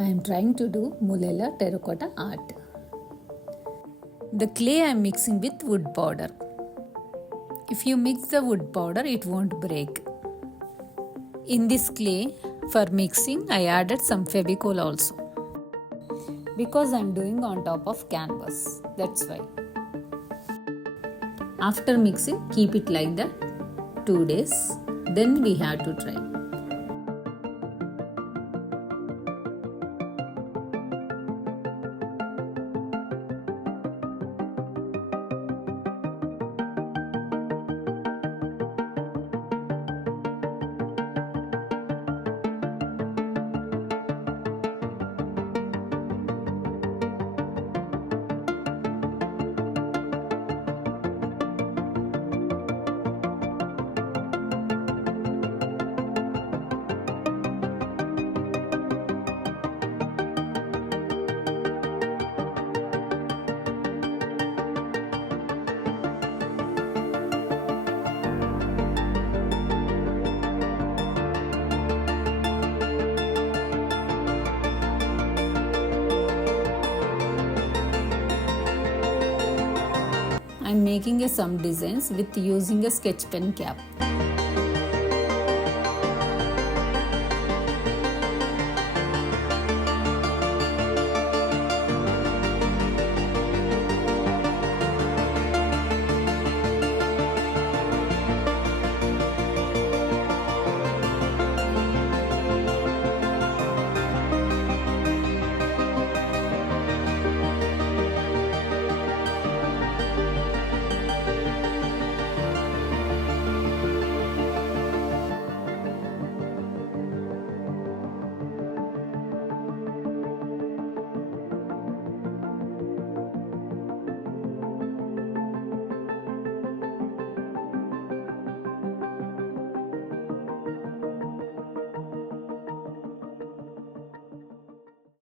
I am trying to do Molela terracotta art. The clay I am mixing with wood powder. If you mix the wood powder, it won't break. In this clay, for mixing, I added some Fevicol also. Because I am doing on top of canvas, that's why. After mixing, keep it like that 2 days. Then we have to try. I am making some designs with using a sketch pen cap.